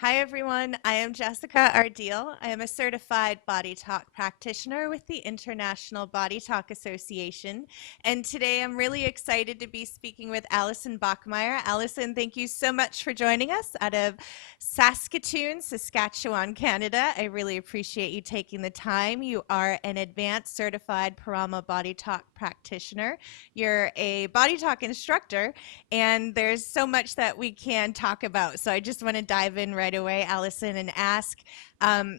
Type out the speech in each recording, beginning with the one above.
Hi, everyone. I am Jessica Ardeal. I am a certified body talk practitioner with the International Body Talk Association. And today I'm really excited to be speaking with Allison Bachmeier. Allison, thank you so much for joining us out of Saskatoon, Saskatchewan, Canada. I really appreciate you taking the time. You are an advanced certified Parama body talk practitioner. You're a body talk instructor, and there's so much that we can talk about. So I just want to dive in right away, Allison, and ask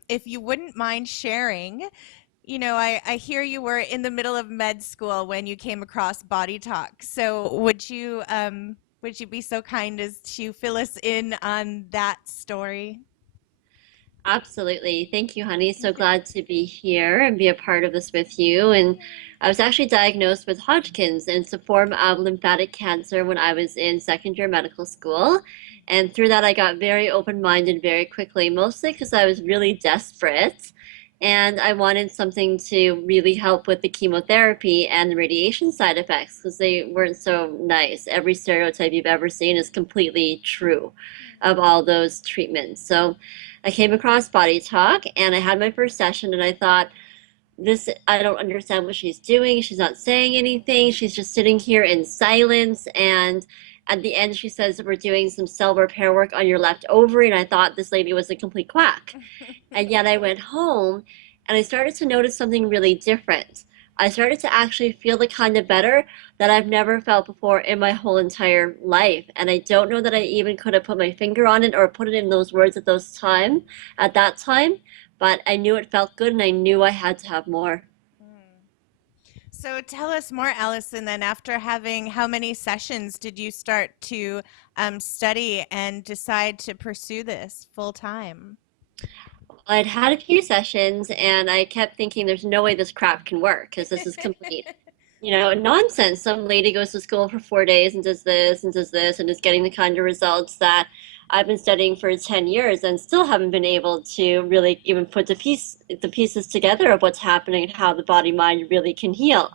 if you wouldn't mind sharing. I hear you were in the middle of med school when you came across Body Talk. So would you be so kind as to fill us in on that story? Absolutely. Thank you, honey. So glad to be here and be a part of this with you. And I was actually diagnosed with Hodgkin's, and it's a form of lymphatic cancer when I was in second year medical school. And through that, I got very open-minded very quickly, mostly because I was really desperate and I wanted something to really help with the chemotherapy and the radiation side effects because they weren't so nice. Every stereotype you've ever seen is completely true of all those treatments. So I came across Body Talk and I had my first session and I thought, this, I don't understand what she's doing. She's not saying anything. She's just sitting here in silence. And at the end, she says that we're doing some cell repair work on your left ovary. And I thought this lady was a complete quack. And yet I went home and I started to notice something really different. I started to actually feel the kind of better that I've never felt before in my whole entire life. And I don't know that I even could have put my finger on it or put it in those words at that time, but I knew it felt good and I knew I had to have more. Mm. So tell us more, Allison, then after having how many sessions did you start to study and decide to pursue this full time? I'd had a few sessions and I kept thinking there's no way this crap can work because this is complete, nonsense. Some lady goes to school for 4 days and does this and is getting the kind of results that I've been studying for 10 years and still haven't been able to really even put the pieces together of what's happening and how the body mind really can heal.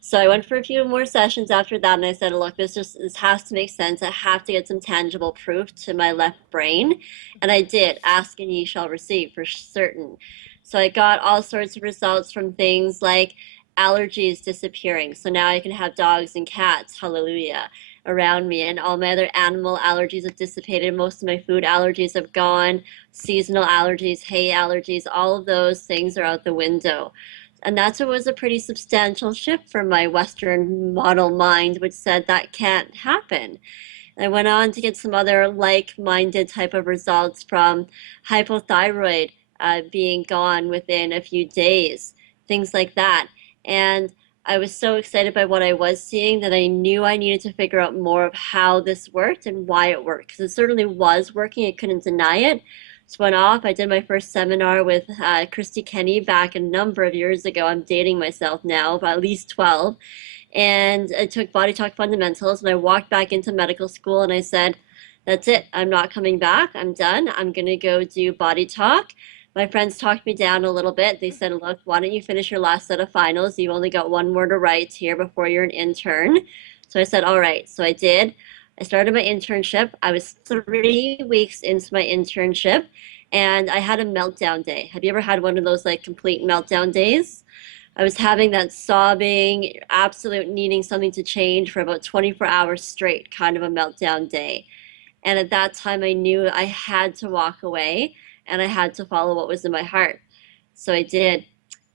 So I went for a few more sessions after that, and I said, "Look, this has to make sense. I have to get some tangible proof to my left brain," and I did. Ask and ye shall receive for certain. So I got all sorts of results from things like allergies disappearing. So now I can have dogs and cats, hallelujah, around me, and all my other animal allergies have dissipated. Most of my food allergies have gone. Seasonal allergies, hay allergies, all of those things are out the window. And that's what was a pretty substantial shift from my Western model mind, which said that can't happen. I went on to get some other like-minded type of results from hypothyroid being gone within a few days, things like that. And I was so excited by what I was seeing that I knew I needed to figure out more of how this worked and why it worked. Because it certainly was working, I couldn't deny it. So went off. I did my first seminar with Christy Kenny back a number of years ago. I'm dating myself now, about at least 12. And I took Body Talk Fundamentals and I walked back into medical school and I said, that's it. I'm not coming back. I'm done. I'm going to go do Body Talk. My friends talked me down a little bit. They said, look, why don't you finish your last set of finals? You've only got one more to write here before you're an intern. So I said, all right. So I did. I started my internship. I was 3 weeks into my internship and I had a meltdown day. Have you ever had one of those like complete meltdown days? I was having that sobbing, absolute needing something to change for about 24 hours straight, kind of a meltdown day. And at that time, I knew I had to walk away and I had to follow what was in my heart. So I did.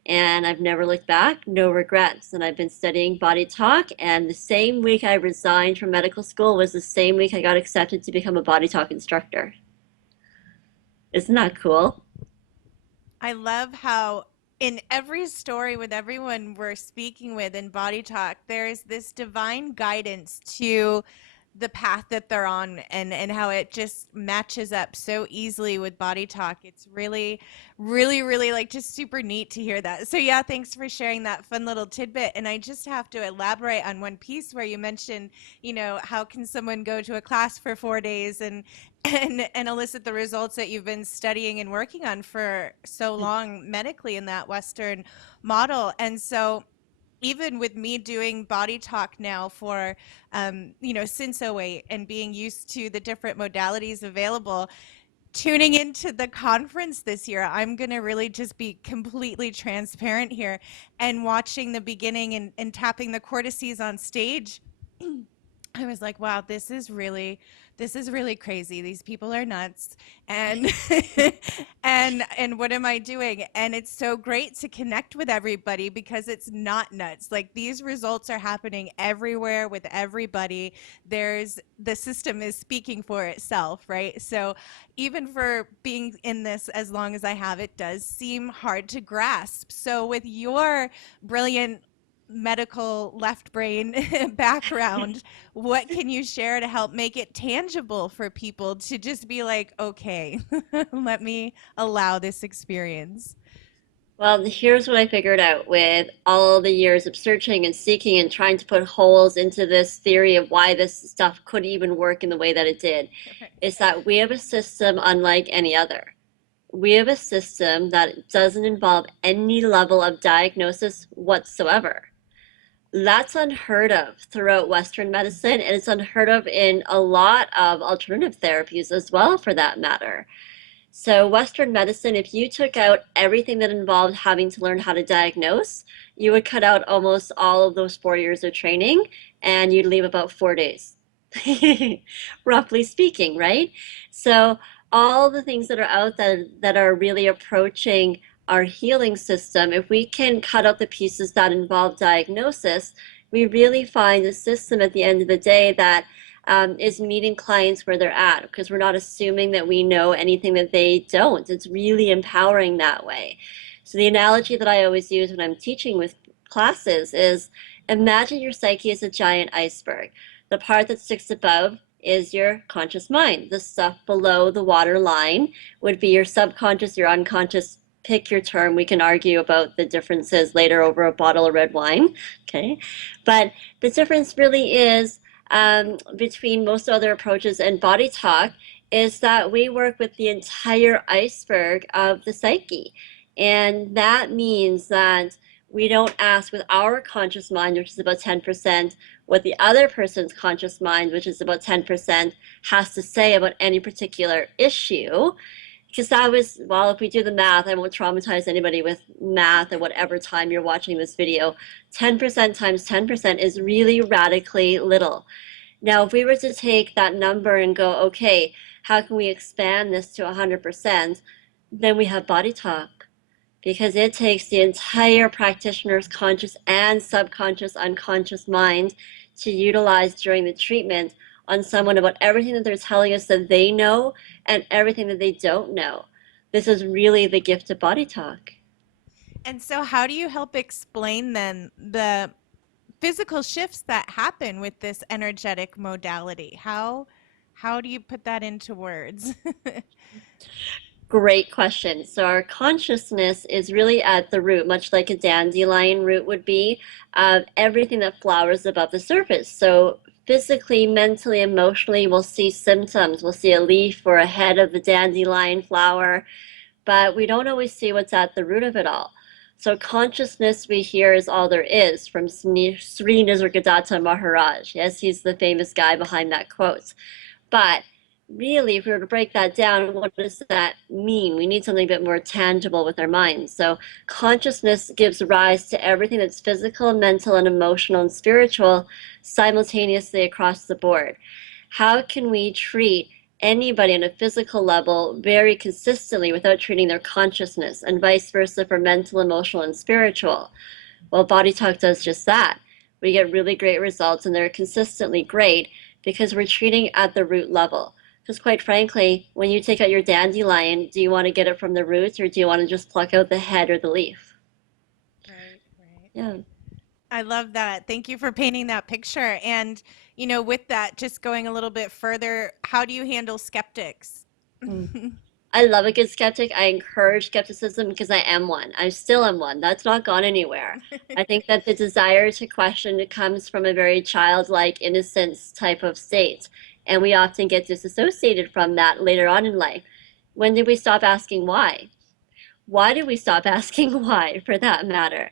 And I've never looked back, no regrets. And I've been studying Body Talk. And the same week I resigned from medical school was the same week I got accepted to become a Body Talk instructor. Isn't that cool? I love how in every story with everyone we're speaking with in Body Talk, there is this divine guidance to the path that they're on, and how it just matches up so easily with Body Talk. It's really, really, really like just super neat to hear that. So yeah, thanks for sharing that fun little tidbit. And I just have to elaborate on one piece where you mentioned, how can someone go to a class for 4 days and elicit the results that you've been studying and working on for so long medically in that Western model. And so even with me doing Body Talk now for since '08 and being used to the different modalities available, tuning into the conference this year, I'm going to really just be completely transparent here and watching the beginning and tapping the cortices on stage. I was like, wow, this is really crazy. These people are nuts. And and what am I doing? And it's so great to connect with everybody because it's not nuts. Like these results are happening everywhere with everybody. There's the system is speaking for itself, right? So even for being in this as long as I have, it does seem hard to grasp. So with your brilliant medical left brain background, what can you share to help make it tangible for people to just be like, okay, let me allow this experience? Well, here's what I figured out with all the years of searching and seeking and trying to put holes into this theory of why this stuff could even work in the way that it did, is that we have a system unlike any other. We have a system that doesn't involve any level of diagnosis whatsoever. That's unheard of throughout Western medicine, and it's unheard of in a lot of alternative therapies as well, for that matter. So, Western medicine, if you took out everything that involved having to learn how to diagnose, you would cut out almost all of those 4 years of training and you'd leave about 4 days, roughly speaking, right? So, all the things that are out there that are really approaching our healing system, if we can cut out the pieces that involve diagnosis, we really find a system at the end of the day that is meeting clients where they're at, because we're not assuming that we know anything that they don't. It's really empowering that way. So the analogy that I always use when I'm teaching with classes is, imagine your psyche as a giant iceberg. The part that sticks above is your conscious mind. The stuff below the water line would be your subconscious, your unconscious. Pick your term. We can argue about the differences later over a bottle of red wine. Okay. But the difference really is, between most other approaches and body talk, is that we work with the entire iceberg of the psyche. And that means that we don't ask with our conscious mind, which is about 10%, what the other person's conscious mind, which is about 10%, has to say about any particular issue. Because that was, well, if we do the math, I won't traumatize anybody with math at whatever time you're watching this video. 10% times 10% is really radically little. Now, if we were to take that number and go, okay, how can we expand this to 100%? Then we have body talk, because it takes the entire practitioner's conscious and subconscious, unconscious mind to utilize during the treatment on someone about everything that they're telling us that they know and everything that they don't know. This is really the gift of body talk. And so, how do you help explain then the physical shifts that happen with this energetic modality? How do you put that into words? Great question. So our consciousness is really at the root, much like a dandelion root would be, of everything that flowers above the surface. So physically, mentally, emotionally, we'll see symptoms. We'll see a leaf or a head of the dandelion flower, but we don't always see what's at the root of it all. So consciousness, we hear, is all there is, from Sri Nisargadatta Maharaj. Yes, he's the famous guy behind that quote. But really, if we were to break that down, what does that mean? We need something a bit more tangible with our minds. So consciousness gives rise to everything that's physical, mental, and emotional and spiritual simultaneously across the board. How can we treat anybody on a physical level very consistently without treating their consciousness, and vice versa for mental, emotional, and spiritual? Well, Body Talk does just that. We get really great results, and they're consistently great because we're treating at the root level. Because quite frankly, when you take out your dandelion, do you want to get it from the roots, or do you want to just pluck out the head or the leaf? Right, right. Yeah. I love that. Thank you for painting that picture. And, with that, just going a little bit further, how do you handle skeptics? Mm. I love a good skeptic. I encourage skepticism because I am one. I still am one. That's not gone anywhere. I think that the desire to question comes from a very childlike innocence type of state. And we often get disassociated from that later on in life. When did we stop asking why? Why did we stop asking why, for that matter?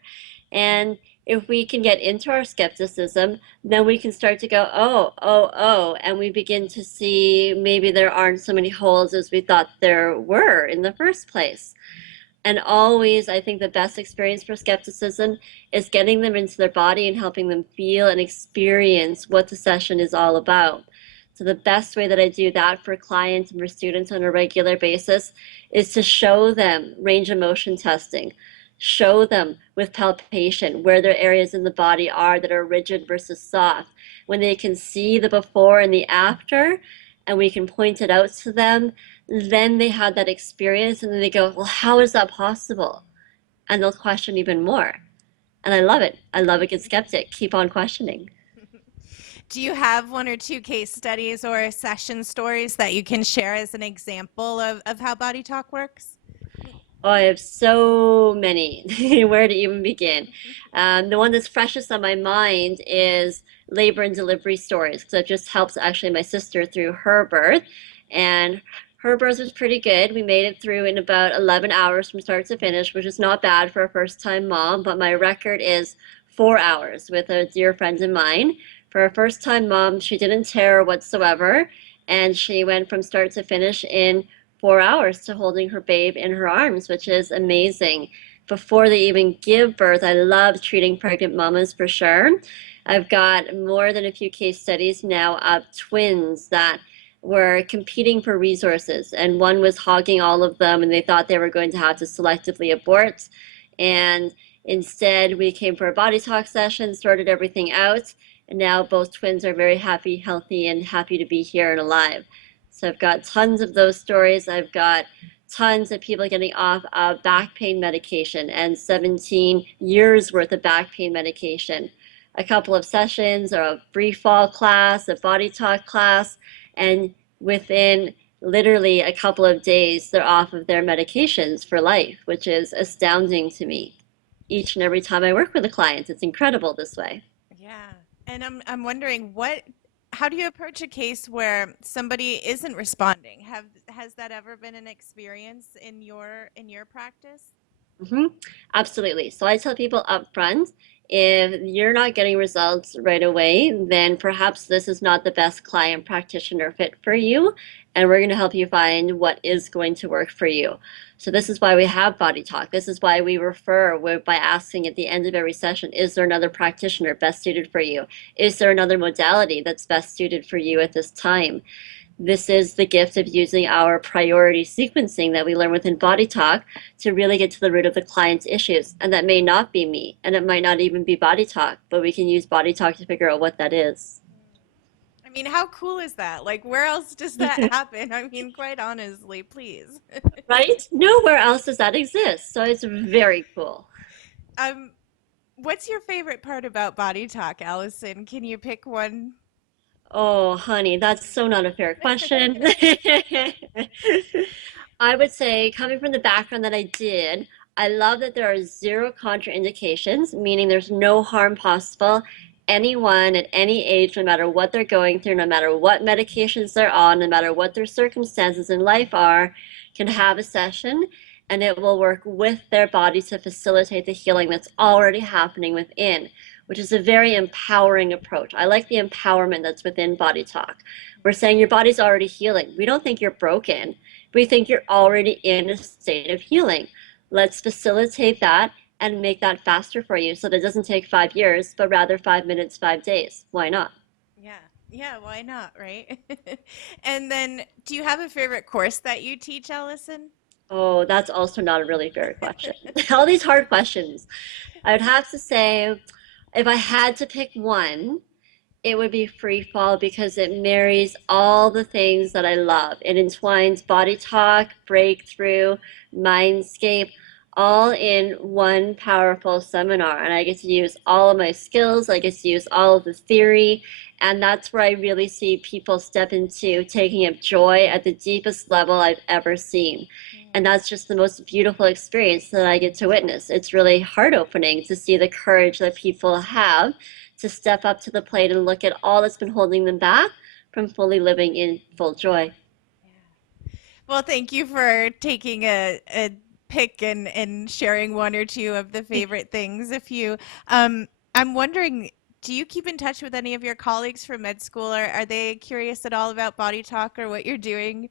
And if we can get into our skepticism, then we can start to go, oh, oh, oh, and we begin to see maybe there aren't so many holes as we thought there were in the first place. And always, I think the best experience for skepticism is getting them into their body and helping them feel and experience what the session is all about. So, the best way that I do that for clients and for students on a regular basis is to show them range of motion testing, show them with palpation where their areas in the body are that are rigid versus soft. When they can see the before and the after, and we can point it out to them, then they had that experience and then they go, well, how is that possible? And they'll question even more. And I love it. I love a good skeptic. Keep on questioning. Do you have one or two case studies or session stories that you can share as an example of how body talk works? Oh, I have so many. Where to even begin? The one that's freshest on my mind is labor and delivery stories because I've just helped actually my sister through her birth, and her birth was pretty good. We made it through in about 11 hours from start to finish, which is not bad for a first-time mom, but my record is 4 hours with a dear friend of mine. For a first-time mom, she didn't tear whatsoever, and she went from start to finish in 4 hours to holding her babe in her arms, which is amazing. Before they even give birth, I love treating pregnant mamas for sure. I've got more than a few case studies now of twins that were competing for resources, and one was hogging all of them, and they thought they were going to have to selectively abort. And instead, we came for a body talk session, sorted everything out, and now both twins are very happy, healthy, and happy to be here and alive. So I've got tons of those stories. I've got tons of people getting off of back pain medication and 17 years worth of back pain medication. A couple of sessions or a free fall class, a body talk class, and within literally a couple of days, they're off of their medications for life, which is astounding to me. Each and every time I work with a client, it's incredible this way. Yeah. And I'm wondering how do you approach a case where somebody isn't responding? Has that ever been an experience in your practice? hmm Absolutely. So I tell people up front, if you're not getting results right away, then perhaps this is not the best client practitioner fit for you. And we're going to help you find what is going to work for you. So this is why we have body talk. This is why we refer by asking at the end of every session, is there another practitioner best suited for you? Is there another modality that's best suited for you at this time? This is the gift of using our priority sequencing that we learn within Body Talk to really get to the root of the client's issues. And that may not be me, and it might not even be Body Talk, but we can use Body Talk to figure out what that is. I mean, how cool is that? Like, where else does that happen? I mean, quite honestly, please. Right? Nowhere else does that exist. So it's very cool. Um, what's your favorite part about Body Talk, Allison? Can you pick one? Oh, honey, that's so not a fair question. I would say, coming from the background that I did, I love that there are zero contraindications, meaning there's no harm possible. Anyone at any age, no matter what they're going through, no matter what medications they're on, no matter what their circumstances in life are, can have a session and it will work with their body to facilitate the healing that's already happening within, which is a very empowering approach. I like the empowerment that's within Body Talk. We're saying your body's already healing. We don't think you're broken. We think you're already in a state of healing. Let's facilitate that and make that faster for you so that it doesn't take 5 years, but rather 5 minutes, 5 days. Why not? Yeah. Yeah, why not, right? And then, do you have a favorite course that you teach, Allison? Oh, that's also not a really fair question. All these hard questions. I would have to say, if I had to pick one, it would be free fall because it marries all the things that I love. It entwines body talk, breakthrough, mindscape, all in one powerful seminar. And I get to use all of my skills, I get to use all of the theory. And that's where I really see people step into taking up joy at the deepest level I've ever seen. And that's just the most beautiful experience that I get to witness. It's really heart opening to see the courage that people have to step up to the plate and look at all that's been holding them back from fully living in full joy. Yeah. Well, thank you for taking a pick and sharing one or two of the favorite things. If you I'm wondering, do you keep in touch with any of your colleagues from med school, or are they curious at all about Body Talk or what you're doing?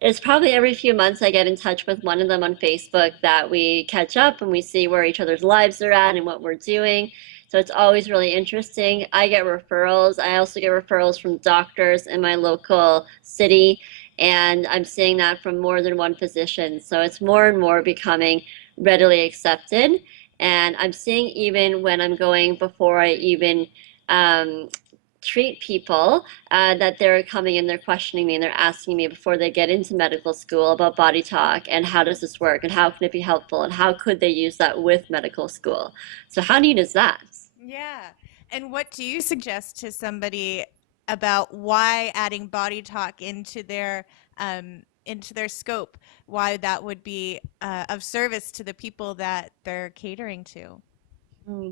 It's probably every few months I get in touch with one of them on Facebook that we catch up and we see where each other's lives are at and what we're doing. So it's always really interesting. I get referrals. I also get referrals from doctors in my local city, and I'm seeing that from more than one physician. So it's more and more becoming readily accepted. And I'm seeing even when I'm going before I even um, treat people that they're coming and they're questioning me and they're asking me before they get into medical school about body talk and how does this work and how can it be helpful and how could they use that with medical school. So how neat is that? Yeah. And what do you suggest to somebody about why adding Body Talk into their scope, why that would be of service to the people that they're catering to? Hmm.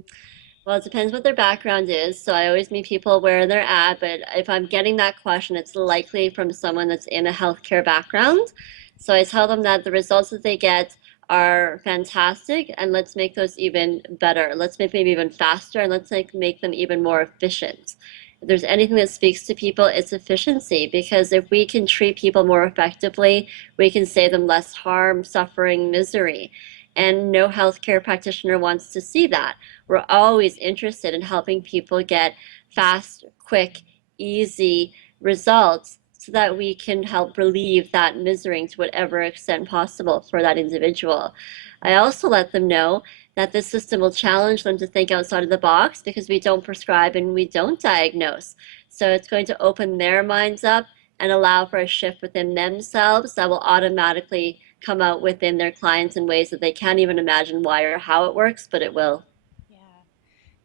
Well, it depends what their background is. So I always meet people where they're at, but if I'm getting that question, it's likely from someone that's in a healthcare background. So I tell them that the results that they get are fantastic, and let's make those even better. Let's make them even faster, and let's make them even more efficient. If there's anything that speaks to people, it's efficiency, because if we can treat people more effectively, we can save them less harm, suffering, misery. And no healthcare practitioner wants to see that. We're always interested in helping people get fast, quick, easy results so that we can help relieve that misery to whatever extent possible for that individual. I also let them know that this system will challenge them to think outside of the box because we don't prescribe and we don't diagnose. So it's going to open their minds up and allow for a shift within themselves that will automatically come out within their clients in ways that they can't even imagine why or how it works, but it will. Yeah.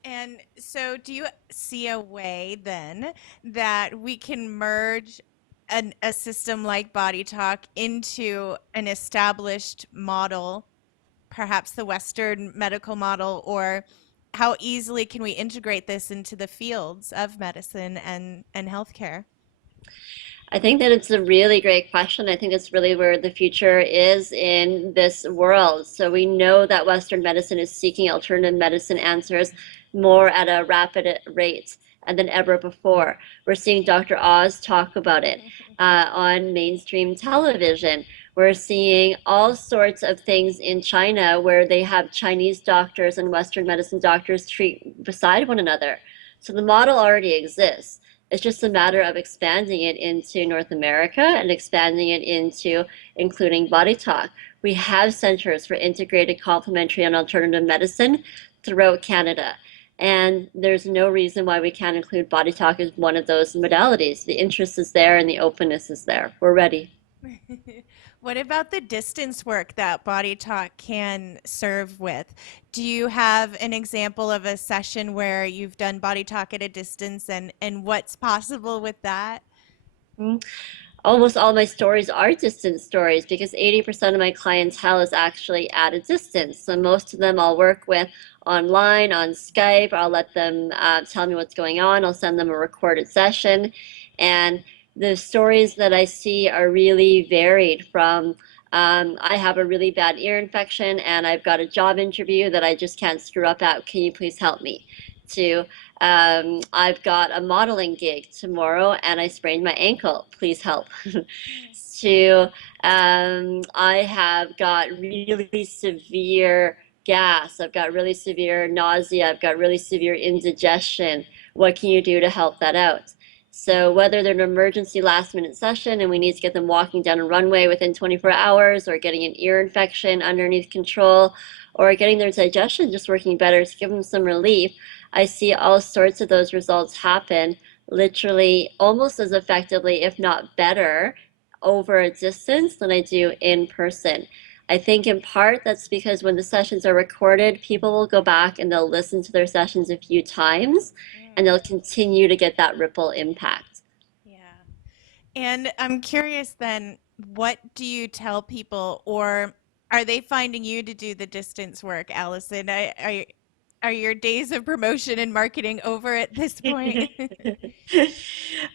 And so, do you see a way then that we can merge a system like Body Talk into an established model, perhaps the Western medical model, or how easily can we integrate this into the fields of medicine and healthcare? I think that it's a really great question. I think it's really where the future is in this world. So we know that Western medicine is seeking alternative medicine answers more at a rapid rate than ever before. We're seeing Dr. Oz talk about it on mainstream television. We're seeing all sorts of things in China where they have Chinese doctors and Western medicine doctors treat beside one another. So the model already exists. It's just a matter of expanding it into North America and expanding it into including Body Talk. We have centers for integrated complementary and alternative medicine throughout Canada. And there's no reason why we can't include Body Talk as one of those modalities. The interest is there and the openness is there. We're ready. What about the distance work that Body Talk can serve with? Do you have an example of a session where you've done Body Talk at a distance and what's possible with that? Almost all my stories are distance stories because 80% of my clientele is actually at a distance. So most of them I'll work with online, on Skype. I'll let them tell me what's going on. I'll send them a recorded session. And the stories that I see are really varied from I have a really bad ear infection and I've got a job interview that I just can't screw up at. Can you please help me? To I've got a modeling gig tomorrow and I sprained my ankle. Please help. To I have got really severe gas. I've got really severe nausea. I've got really severe indigestion. What can you do to help that out? So whether they're an emergency last minute session and we need to get them walking down a runway within 24 hours or getting an ear infection underneath control or getting their digestion just working better to give them some relief, I see all sorts of those results happen literally almost as effectively, if not better, over a distance than I do in person. I think in part that's because when the sessions are recorded, people will go back and they'll listen to their sessions a few times and Mm, they'll continue to get that ripple impact. yeah. And I'm curious then, what do you tell people, or are they finding you to do the distance work, Allison? Are your days of promotion and marketing over at this point?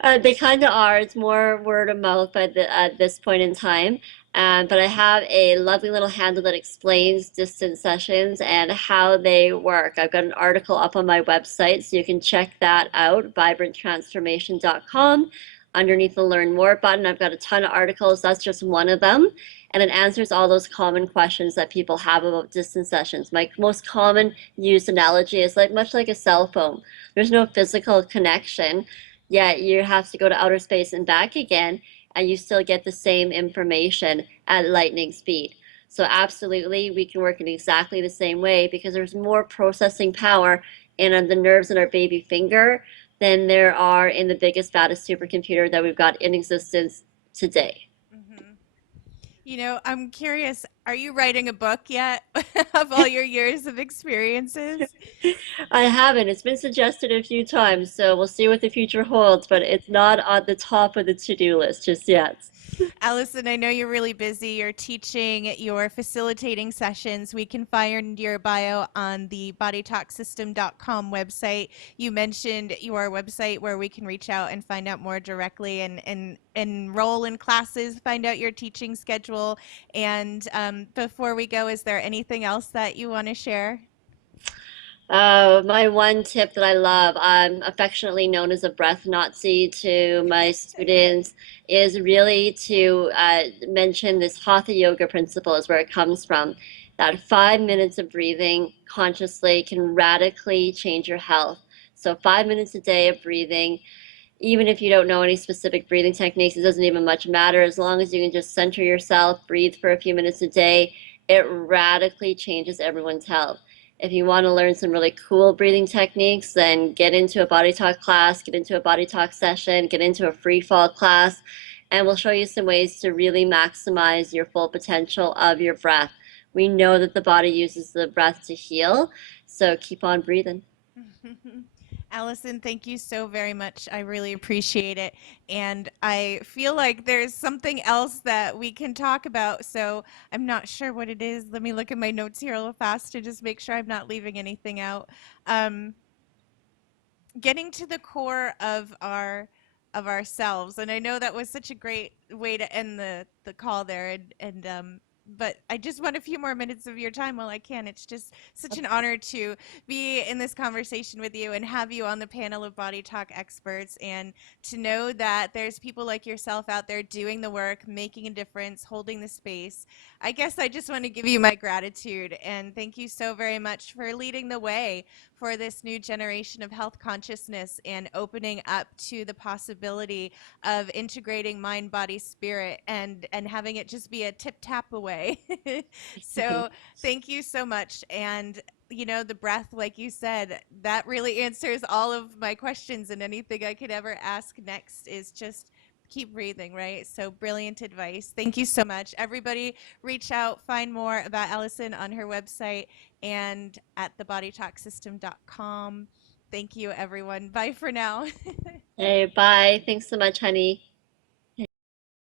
They kind of are. It's more word of mouth at this point in time. But I have a lovely little handle that explains distance sessions and how they work. I've got an article up on my website, so you can check that out, vibranttransformation.com. Underneath the Learn More button, I've got a ton of articles. That's just one of them. And it answers all those common questions that people have about distance sessions. My most common used analogy is like much like a cell phone. There's no physical connection, yet you have to go to outer space and back again, and you still get the same information at lightning speed. So absolutely, we can work in exactly the same way because there's more processing power in the nerves in our baby finger than there are in the biggest, baddest supercomputer that we've got in existence today. Hmm. I'm curious, are you writing a book yet of all your years of experiences? I haven't. It's been suggested a few times, so we'll see what the future holds, but it's not on the top of the to-do list just yet. Allison, I know you're really busy. You're teaching, you're facilitating sessions. We can find your bio on the bodytalksystem.com website. You mentioned your website where we can reach out and find out more directly and enroll in classes, find out your teaching schedule. And before we go, is there anything else that you want to share? My one tip that I love, I'm affectionately known as a breath Nazi to my students, is really to mention this Hatha yoga principle is where it comes from. That 5 minutes of breathing consciously can radically change your health. So 5 minutes a day of breathing, even if you don't know any specific breathing techniques, it doesn't even much matter. As long as you can just center yourself, breathe for a few minutes a day, it radically changes everyone's health. If you want to learn some really cool breathing techniques, then get into a body talk class, get into a body talk session, get into a free fall class, and we'll show you some ways to really maximize your full potential of your breath. We know that the body uses the breath to heal, so keep on breathing. Allison, thank you so very much. I really appreciate it. And I feel like there's something else that we can talk about. So I'm not sure what it is. Let me look at my notes here a little fast to just make sure I'm not leaving anything out. Um, Getting to the core of ourselves, and I know that was such a great way to end the call there, and but I just want a few more minutes of your time while I can. It's just such an honor to be in this conversation with you and have you on the panel of Body Talk experts, and to know that there's people like yourself out there doing the work, making a difference, holding the space. I guess I just want to give you my gratitude and thank you so very much for leading the way for this new generation of health consciousness and opening up to the possibility of integrating mind, body, spirit, and having it just be a tip tap away. So thank you so much. And the breath, like you said, that really answers all of my questions, and anything I could ever ask next is just keep breathing, right? So brilliant advice. Thank you so much. Everybody reach out, find more about Allison on her website and at thebodytalksystem.com. Thank you, everyone. Bye for now. Hey, bye. Thanks so much, honey.